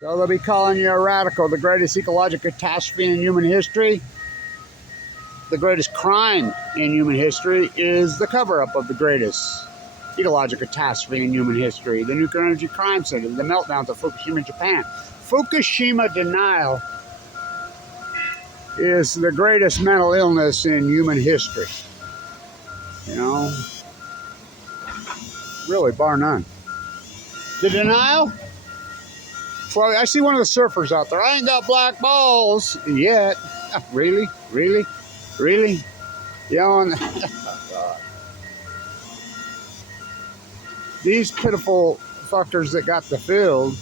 So they'll be calling you a radical. The greatest ecological catastrophe in human history, the greatest crime in human history is the cover-up of the greatest ecological catastrophe in human history, the nuclear energy crime center, the meltdowns of Fukushima, Japan. Fukushima denial is the greatest mental illness in human history. You know, really, bar none. The denial? Well, I see one of the surfers out there. I ain't got black balls yet. Really? Really? Really? You know, and these pitiful fuckers that got the field,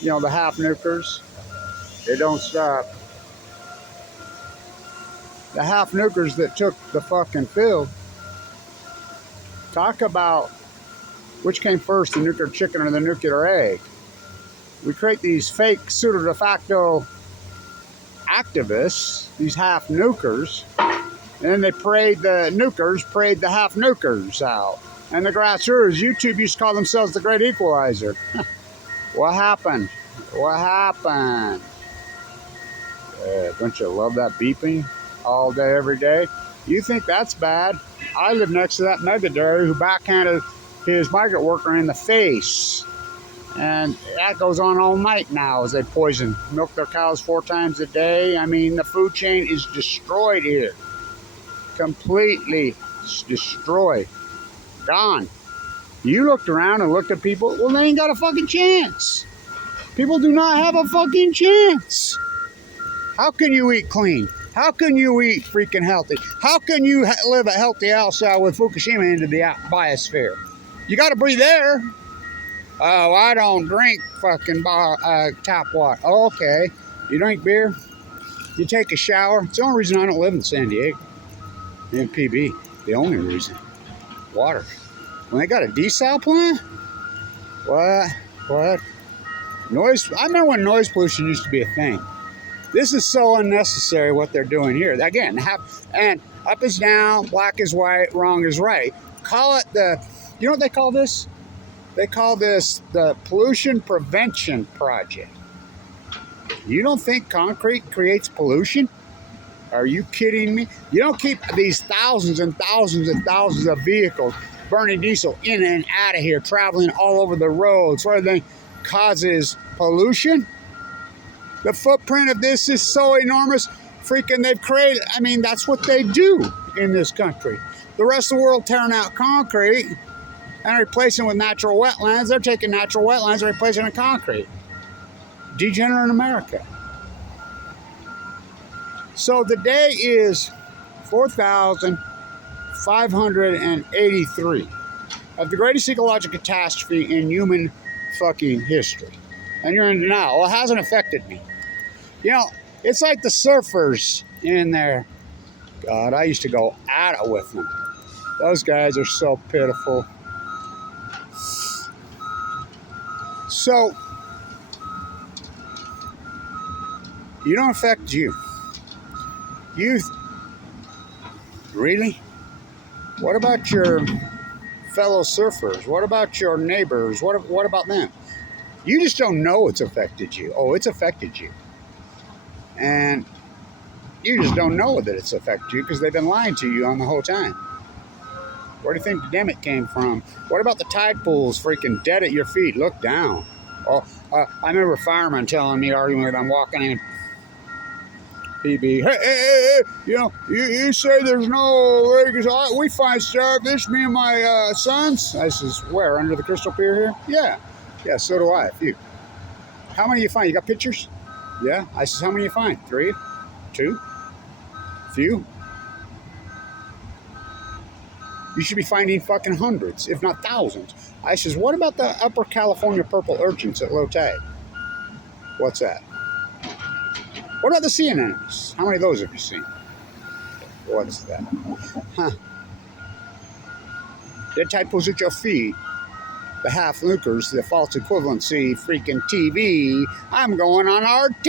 you know, the half-nukers, they don't stop. The half-nukers that took the fucking field, talk about which came first, the nuclear chicken or the nuclear egg. We create these fake pseudo de facto activists, these half-nukers, and they parade the nukers, parade the half-nukers out. And the grassroots, YouTube used to call themselves the Great Equalizer. What happened? What happened? Don't you love that beeping all day, every day? You think that's bad? I live next to that mega dairy who backhanded his migrant worker in the face. And that goes on all night now as they poison, milk their cows 4 times a day. I mean, the food chain is destroyed here. Completely destroyed. Gone. You looked around and looked at people, well, they ain't got a fucking chance. People do not have a fucking chance. How can you eat clean? How can you eat freaking healthy? How can you live a healthy lifestyle with Fukushima into the biosphere? You got to breathe air. Oh, I don't drink fucking tap water. Oh, okay. You drink beer? You take a shower? It's the only reason I don't live in San Diego. In PB. The only reason. Water. When they got a desal plant? What? Noise. I remember when noise pollution used to be a thing. This is so unnecessary what they're doing here. Again, and up is down, black is white, wrong is right. Call it you know what they call this? They call this the Pollution Prevention Project. You don't think concrete creates pollution? Are you kidding me? You don't keep these thousands and thousands and thousands of vehicles burning diesel in and out of here, traveling all over the roads. What do causes pollution? The footprint of this is so enormous. Freaking, they've created, I mean, that's what they do in this country. The rest of the world tearing out concrete and replacing with natural wetlands. They're taking natural wetlands and replacing with concrete. Degenerate America. So the day is 4,583 of the greatest ecological catastrophe in human fucking history. And you're in denial. Well, it hasn't affected me. You know, it's like the surfers in there. God, I used to go at it with them. Those guys are so pitiful. So, you don't affect you. Really? What about your fellow surfers? What about your neighbors? What about them? You just don't know it's affected you. Oh, it's affected you. And you just don't know that it's affected you because they've been lying to you on the whole time. Where do you think the demic came from? What about the tide pools freaking dead at your feet? Look down. Oh, I remember firemen telling me, arguing with them, walking in PB. Hey, you know, you say there's no, we find starfish, me and my sons. I says, where, under the crystal pier here? Yeah, so do I, a few. How many you find? You got pictures? Yeah. I says, how many you find? 3? 2? Few? You should be finding fucking hundreds, if not thousands. I says, what about the Upper California purple urchins at low tide? What's that? What about the sea anemones? How many of those have you seen? What's that? Huh. Dead tide pools at your feet. The half-nukers, the false equivalency, freaking TV. I'm going on RT.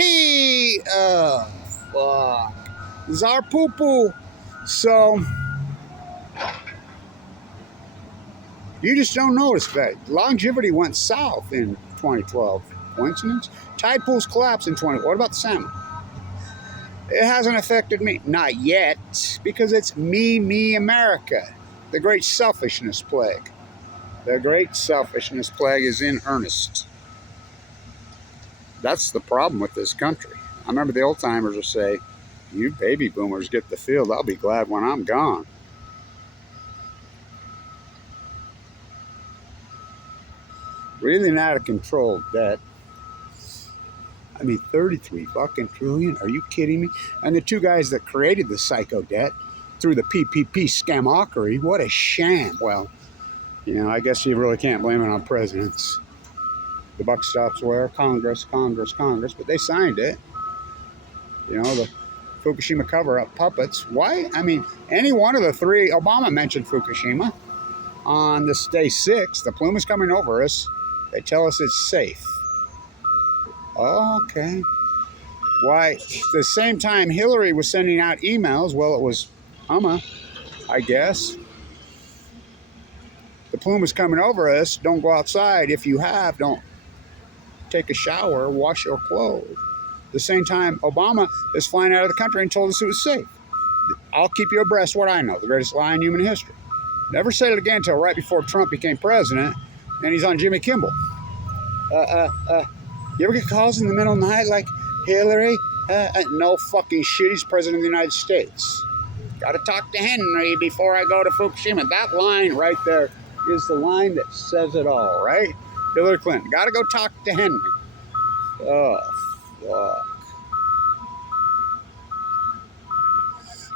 Oh, fuck. This is our poo-poo. So, you just don't notice that. Longevity went south in 2012. Coincidence? Tide pools collapse in 20. What about the salmon? It hasn't affected me. Not yet, because it's me, America. The great selfishness plague. The great selfishness plague is in earnest. That's the problem with this country. I remember the old timers would say, you baby boomers get the field. I'll be glad when I'm gone. Really out of control debt. I mean, 33 fucking trillion. Are you kidding me? And the two guys that created the psycho debt through the PPP scamockery, what a sham. Well, you know, I guess you really can't blame it on presidents. The buck stops where? Congress, but they signed it. You know, the Fukushima cover-up puppets. Why? I mean, any one of the three, Obama mentioned Fukushima on this day 6. The plume is coming over us. They tell us it's safe. Oh, okay. Why, the same time Hillary was sending out emails, well, it was I guess. The plume is coming over us. Don't go outside. If you have, don't take a shower, wash your clothes. The same time Obama is flying out of the country and told us it was safe. I'll keep you abreast of what I know. The greatest lie in human history. Never said it again until right before Trump became president, and he's on Jimmy Kimmel. You ever get calls in the middle of the night like, Hillary? No fucking shit, he's president of the United States. Gotta talk to Henry before I go to Fukushima. That line right there is the line that says it all, right? Hillary Clinton, gotta go talk to Henry. Oh, fuck.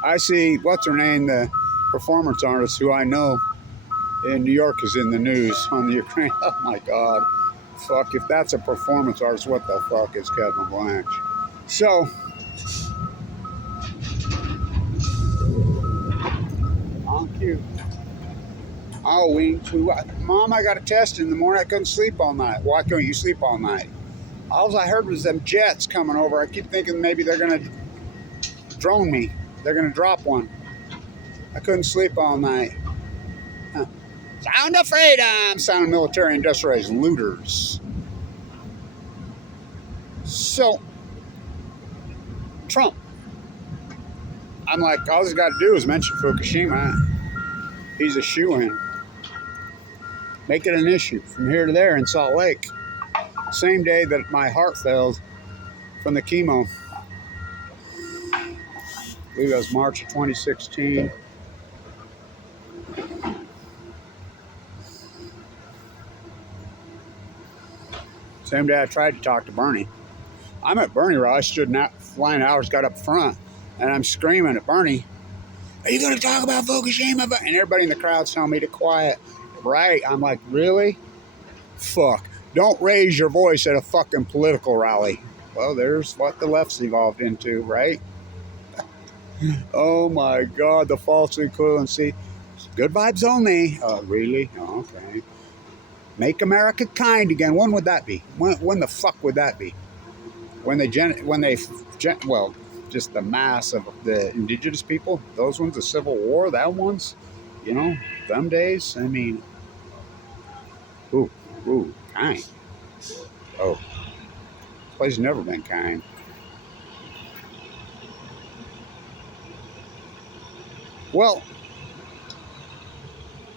I see, what's her name, the performance artist who I know in New York is in the news on the Ukraine. Oh my God. Fuck, if that's a performance artist, what the fuck is Kevin Blanche? So, thank you. Halloween too. Mom, I got a test in the morning. I couldn't sleep all night. Why couldn't you sleep all night? All I heard was them jets coming over. I keep thinking maybe they're going to drone me. They're going to drop one. I couldn't sleep all night. Sound of freedom! Sound of military industrialized looters. So, Trump. I'm like, all he's got to do is mention Fukushima. He's a shoo-in. Make it an issue from here to there in Salt Lake. Same day that my heart failed from the chemo. I believe it was March of 2016. Same day I tried to talk to Bernie. I'm at Bernie Row. I stood flying hours, got up front, and I'm screaming at Bernie, are you going to talk about Fukushima? And everybody in the crowd's telling me to quiet. Right? I'm like, really? Fuck. Don't raise your voice at a fucking political rally. Well, there's what the left's evolved into, right? Oh my God, the false equivalency. Good vibes only. Oh, really? Oh, okay. Make America kind again. When would that be? When the fuck would that be? When well, just the mass of the indigenous people, those ones, the Civil War, that ones, you know, them days. I mean, ooh, kind. Oh, this place has never been kind. Well,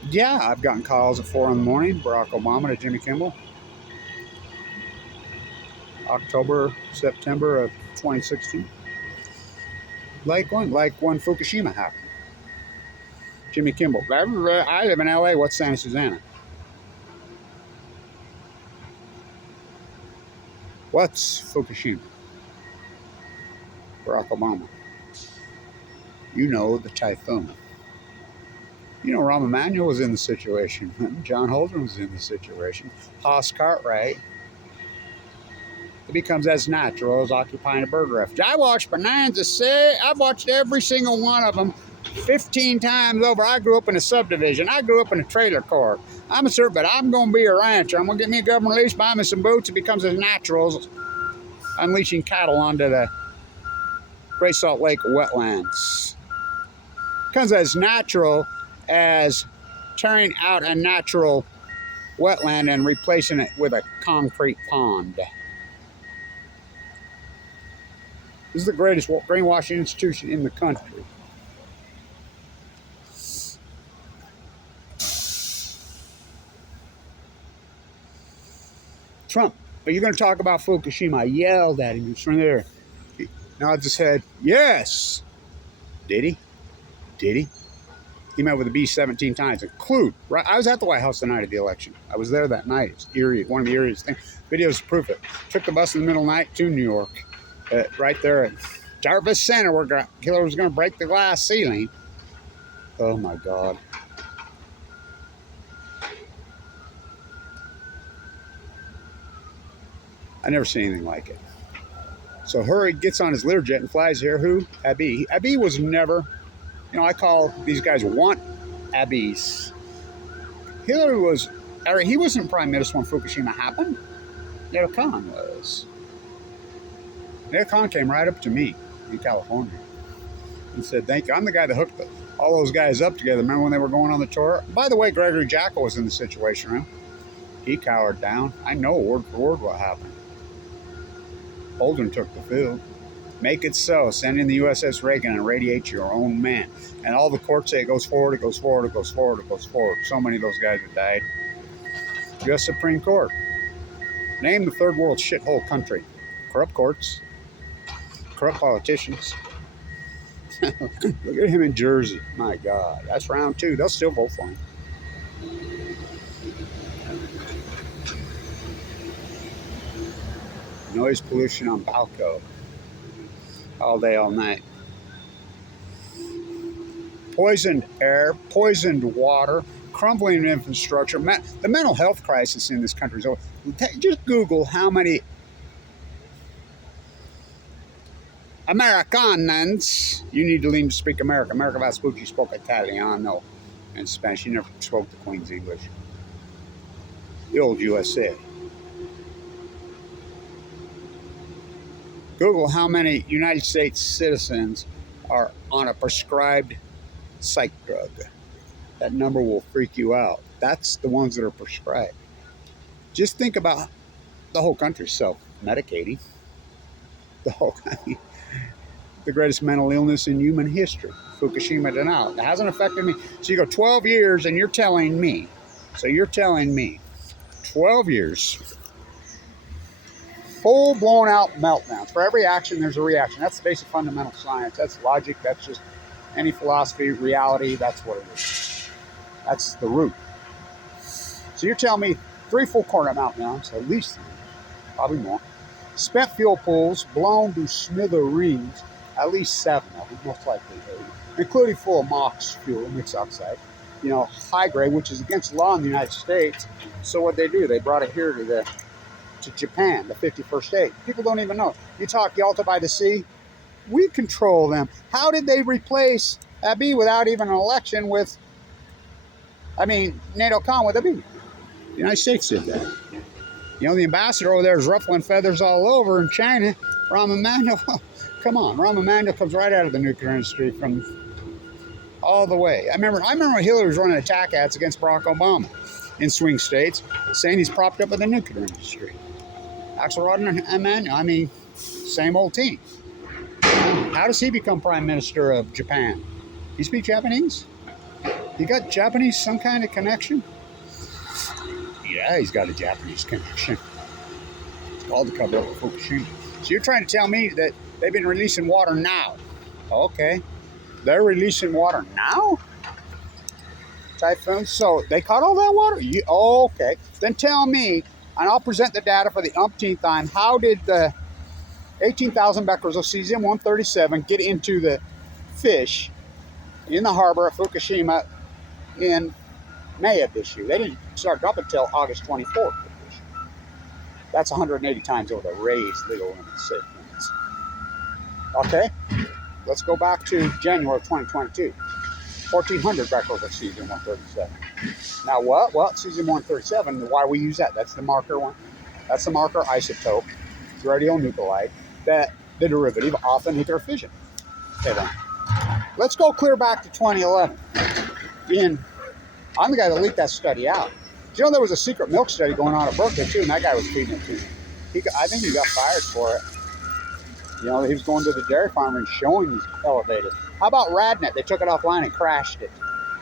yeah, I've gotten calls at 4 in the morning. Barack Obama to Jimmy Kimmel. September of 2016. Like when Fukushima happened. Jimmy Kimmel. I live in LA. What's Santa Susana? What's Fukushima? Barack Obama. You know, the typhoon. You know, Rahm Emanuel was in the situation. John Holdren was in the situation. Haas Cartwright. It becomes as natural as occupying a bird refuge. I watched Bonanza say, I've watched every single one of them 15 times over. I grew up in a subdivision. I grew up in a trailer court. I'm a servant, but I'm going to be a rancher. I'm going to get me a government lease, buy me some boots. It becomes as natural as unleashing cattle onto the Great Salt Lake wetlands. It becomes as natural as tearing out a natural wetland and replacing it with a concrete pond. This is the greatest brainwashing institution in the country. Trump, are you going to talk about Fukushima? I yelled at him from there. He nodded his head. Yes. Did he? Did he? He met with the beast 17 times. Include, right? I was at the White House the night of the election. I was there that night. It's eerie. One of the eeriest things. Videos prove it. Took the bus in the middle of the night to New York. Right there at Jarvis Center where Hillary was going to break the glass ceiling. Oh my God. I never seen anything like it. So Hurry gets on his Learjet and flies here. Who? Abiy. Abiy was never, I call these guys want Abbeys. Hillary was, he wasn't prime minister when Fukushima happened. Nato Khan was. Nato Khan came right up to me in California and said, thank you. I'm the guy that hooked all those guys up together. Remember when they were going on the tour? By the way, Gregory Jackal was in the Situation Room. He cowered down. I know word for word what happened. Holden took the field. Make it so. Send in the USS Reagan and radiate your own man. And all the courts say it goes forward, it goes forward, it goes forward, it goes forward. So many of those guys have died. U.S. Supreme Court. Name the third world shithole country. Corrupt courts. Corrupt politicians. Look at him in Jersey. My God. That's round 2. They'll still vote for him. Noise pollution on Balco. All day, all night. Poisoned air, poisoned water, crumbling infrastructure. The mental health crisis in this country is over. Just Google how many Americans, you need to learn to speak American. America Vespucci spoke Italiano and Spanish. She never spoke the Queen's English. The old USA. Google how many United States citizens are on a prescribed psych drug. That number will freak you out. That's the ones that are prescribed. Just think about the whole country self-medicating. The whole country. The greatest mental illness in human history. Fukushima denial. It hasn't affected me. So you go 12 years and you're telling me. So you're telling me 12 years. Full blown out meltdowns. For every action, there's a reaction. That's the basic fundamental science. That's logic. That's just any philosophy, reality. That's what it is. That's the root. So you're telling me 3 full quarter meltdowns, at least 3, probably more. Spent fuel pools blown to smithereens, at least 7 of them, most likely 8, including full of MOX fuel, mixed oxide. High grade, which is against law in the United States. So what they do, they brought it here to Japan, the 51st state. People don't even know. You talk Yalta by the Sea, we control them. How did they replace Abiy without even an election with, Nato Khan with Abiy? The United States did that. The ambassador over there is ruffling feathers all over in China. Rahm Emanuel, come on. Rahm Emanuel comes right out of the nuclear industry from all the way. I remember when Hillary was running attack ads against Barack Obama in swing states, saying he's propped up with the nuclear industry. Axelrod and Emanuel, same old team. How does he become prime minister of Japan? He speak Japanese? He got Japanese some kind of connection? Yeah, he's got a Japanese connection. It's called the cover up of Fukushima. So you're trying to tell me that they've been releasing water now? Okay. They're releasing water now? Typhoons? So they caught all that water? Okay. Then tell me, and I'll present the data for the umpteenth time, how did the 18,000 becquerels of cesium-137 get into the fish in the harbor at Fukushima in May of this year? They didn't start dumping until August 24th. That's 180 times over the raised legal limit, safe limits. Okay, let's go back to January of 2022. 1,400 becquerels of cesium-137. Now what? Well, cesium-137, why we use that? That's the marker one. That's the marker isotope, radionuclide, that the derivative of the nuclear fission. Okay then. Let's go clear back to 2011. I'm the guy that leaked that study out. Do you know there was a secret milk study going on at Berkeley too, and that guy was feeding it to me. I think he got fired for it. You know, he was going to the dairy farm and showing these elevators. How about Radnet? They took it offline and crashed it.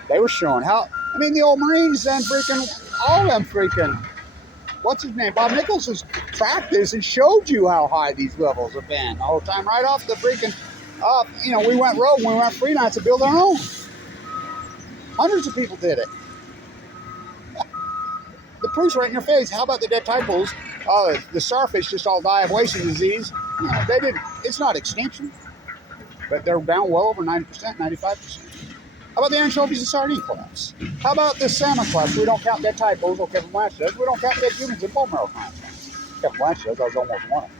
They were showing how, I mean, the old Marines and freaking, all them freaking, what's his name? Bob Nichols has tracked this and showed you how high these levels have been the whole time, right off the freaking, you know, we went rogue, we went free nights to build our own. Hundreds of people did it. The proof's right in your face. How about the dead tide pools? The starfish just all die of wasting disease. You know, they didn't, it's not extinction, but they're down well over 90%, 95%. How about the anchovies and sardine collapse? How about the salmon collapse? We don't count dead tide pools, or Kevin Blanch does. We don't count dead humans in bone marrow transplants. Kevin Blanch does. I was almost one of them.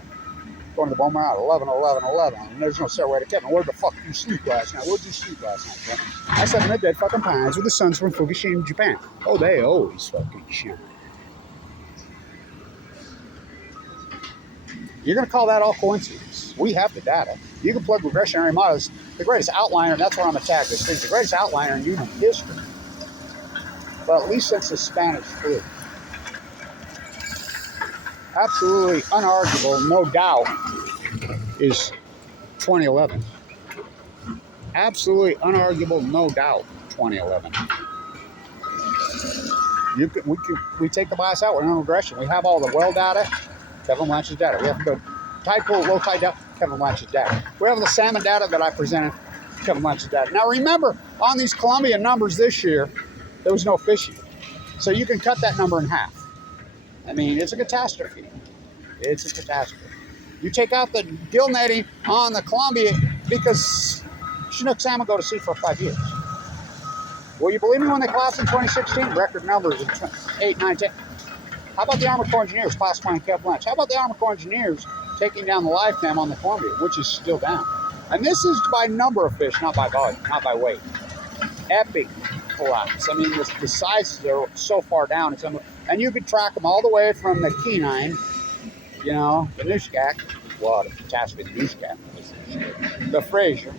Going to the bone marrow at 11, 11, 11. And there's no stairway to Kevin. Where the fuck did you sleep last night? Where'd you sleep last night, Kevin? I slept in the dead fucking pines with the suns from Fukushima, Japan. Oh, they always fucking shine. You're going to call that all coincidence. We have the data. You can plug regressionary models. The greatest outliner, that's where I'm going to tag this thing, the greatest outliner in human history. Well, at least since the Spanish flu. Absolutely unarguable, no doubt, is 2011. Absolutely unarguable, no doubt, 2011. We take the bias out, we're in regression. We have all the well data, Kevin Blanch's data. We have the tide pool, low tide data, Kevin Blanch's data. We have the salmon data that I presented, Kevin Blanch's data. Now remember, on these Columbia numbers this year, there was no fishing. So you can cut that number in half. I mean, it's a catastrophe. It's a catastrophe. You take out the gill netting on the Columbia because Chinook salmon go to sea for 5 years. Will you believe me when they collapsed in 2016? Record numbers in 8, 9, 10. How about the Armored Corps Engineers classifying Kevin Blanch? How about the Armored Corps Engineers taking down the live cam on the Columbia, which is still down? And this is by number of fish, not by volume, not by weight. Epic collapse. I mean, the sizes are so far down. And you could track them all the way from the Kenine, you know, the Nushkak, well, the catastrophe, the Nushkak, the Fraser,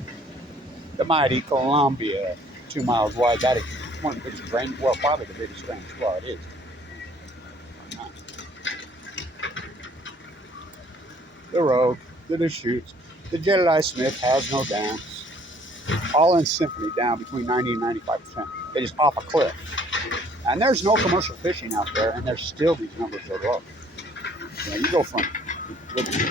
the mighty Columbia, 2 miles wide. That is one of the biggest drains, well, probably the biggest drains. Well, it is. The Rogue, the Deschutes, the Jedediah Smith has no dams. All in symphony down between 90 and 95%. It is off a cliff. And there's no commercial fishing out there, and there's still these numbers are low. You know, you go from,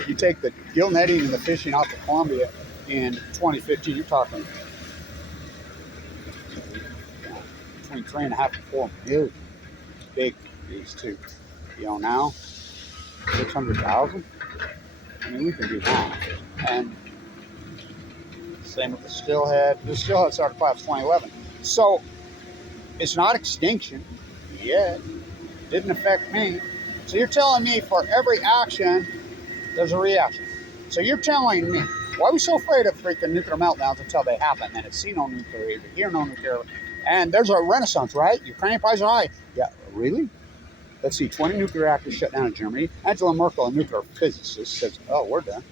you take the gill netting and the fishing off the Columbia in 2015, you're talking between 3.5 and 4 million. Big, these two. You know, now, 600,000. I mean, we can do that. And same with the Stillhead. The Stillhead started to collapse 2011. So, it's not extinction yet. Didn't affect me. So you're telling me for every action, there's a reaction. So you're telling me, why are we so afraid of freaking nuclear meltdowns until they happen? And it's see no nuclear, either hear no nuclear. And there's a renaissance, right? Ukrainian prices are high. Yeah, really? Let's see, 20 nuclear reactors shut down in Germany. Angela Merkel, a nuclear physicist, says, oh, we're done.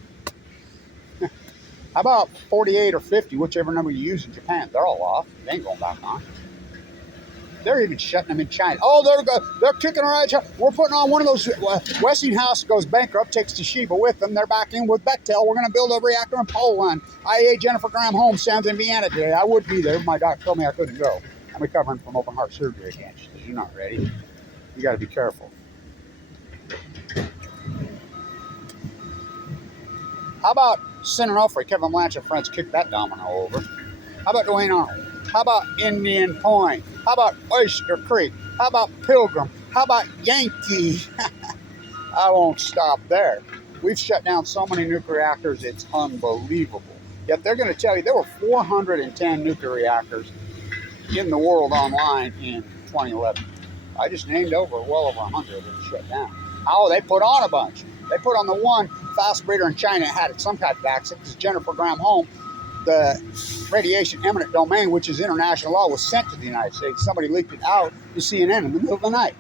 How about 48 or 50, whichever number you use in Japan? They're all off. They ain't going back on. They're even shutting them in China. Oh, they're kicking our eyes. We're putting on one of those. Westinghouse goes bankrupt, takes Toshiba with them. They're back in with Bechtel. We're going to build a reactor in Poland. IAEA Jennifer Graham Holmes sounds in Vienna today. I would be there. My doctor told me I couldn't go. I'm recovering from open heart surgery again. She says, you're not ready. You got to be careful. How about Sin Onofre, Kevin Blanch and friends kicked that domino over? How about Dwayne Arnold? How about Indian Point? How about Oyster Creek? How about Pilgrim? How about Yankee? I won't stop there. We've shut down so many nuclear reactors, it's unbelievable. Yet they're going to tell you there were 410 nuclear reactors in the world online in 2011. I just named over well over 100 that shut down. Oh, they put on a bunch. They put on the one fast breeder in China that had some kind of vaccine. This is Jennifer Graham Holmes. The radiation eminent domain, which is international law, was sent to the United States. Somebody leaked it out to CNN in the middle of the night.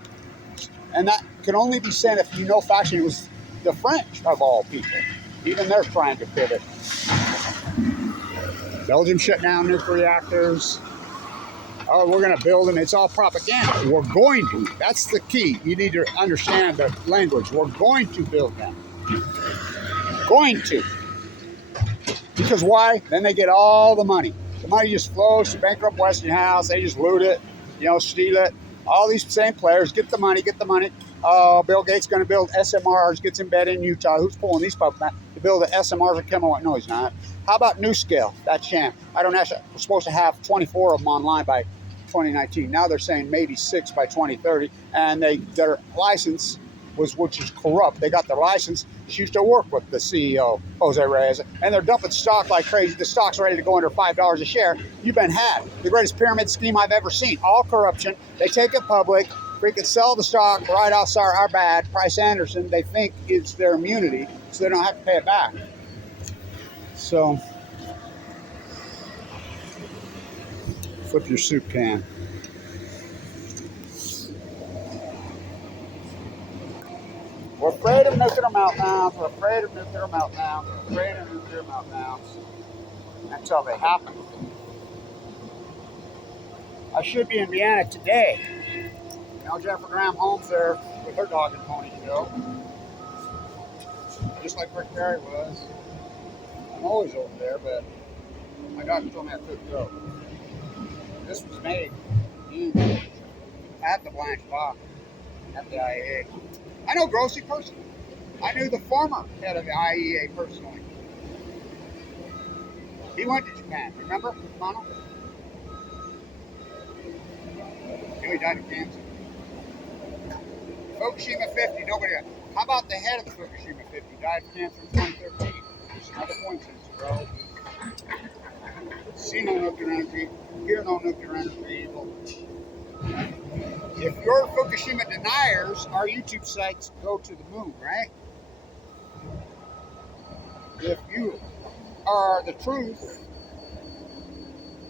And that can only be sent if you know faction. It was the French, of all people. Even they're trying to pivot. Belgium shut down nuclear reactors. Oh, we're going to build them. It's all propaganda. We're going to. That's the key. You need to understand the language. We're going to build them. Going to. Because why? Then they get all the money. The money just flows to bankrupt Westinghouse. They just loot it, steal it. All these same players get the money, Oh, Bill Gates going to build SMRs, gets in bed in Utah. Who's pulling these pups back to build the SMRs at Kimmel? No, he's not. How about NuScale? That champ. I don't know. We're supposed to have 24 of them online by 2019. Now they're saying maybe 6 by 2030. And their license which is corrupt. They got their license. She used to work with the CEO, Jose Reyes, and they're dumping stock like crazy. The stock's ready to go under $5 a share. You've been had. The greatest pyramid scheme I've ever seen. All corruption. They take it public, freaking sell the stock right outside our bad. Price Anderson, they think it's their immunity, so they don't have to pay it back. So, flip your soup can. We're afraid of nuclear meltdowns. We're afraid of nuclear meltdowns. We're afraid of nuclear meltdowns until they happen. I should be in Vienna today. Jennifer Graham Holmes there with her dog and pony show. Just like Rick Perry was. I'm always over there, but my doctor told me I couldn't go. This was made at the Blanche Box at the IAEA. I know Grossi personally. I knew the former head of the IAEA personally. He went to Japan, remember, Mono? He died of cancer. Fukushima 50, nobody else. How about the head of the Fukushima 50? Died of cancer in 2013. Just another coincidence, bro. See no nuclear energy, hear no nuclear energy evil. If you're Fukushima deniers, our YouTube sites go to the moon, right? If you are the truth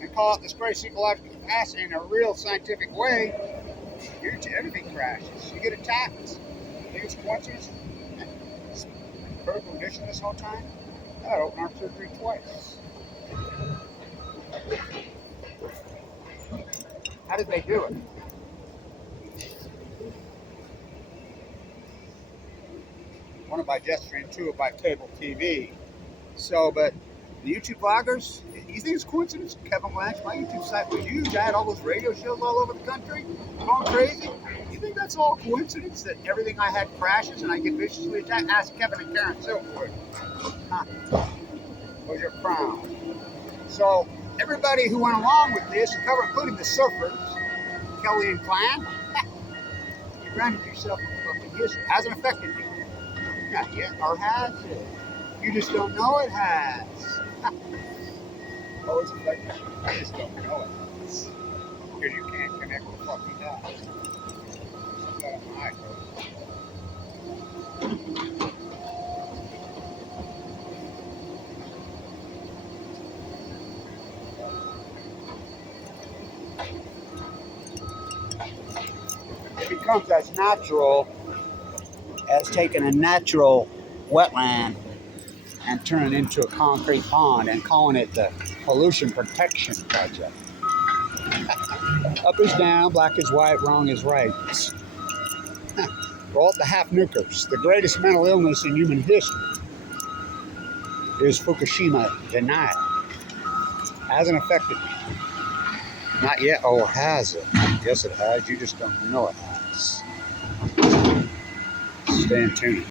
and call it this crazy ecological capacity in a real scientific way, everything crashes. You get attacked. You think it's coincidence? Critical condition this whole time? That open heart surgery twice. How did they do it? One by jet stream, two by cable TV. So, but the YouTube vloggers, you think it's coincidence? Kevin Blanche, my YouTube site was huge. I had all those radio shows all over the country, going crazy. You think that's all coincidence that everything I had crashes and I get viciously attacked? Ask Kevin and Karen Silverwood. Huh. Where's your crown? So, everybody who went along with this, including the surfers, Kelly and Clan, you branded yourself a fucking history. Hasn't affected me. Not yet, or has it? You just don't know it has. Always affected you. I just don't know it has. Because you can't connect with the fucking dots. That's on my code. It becomes as natural as taking a natural wetland and turning it into a concrete pond and calling it the Pollution Protection Project. Up is down, black is white, wrong is right. Roll up the half-nukers. The greatest mental illness in human history is Fukushima denial. Hasn't affected me. Not yet. Oh, has it? Yes, it has. You just don't know it has. Stay in tune.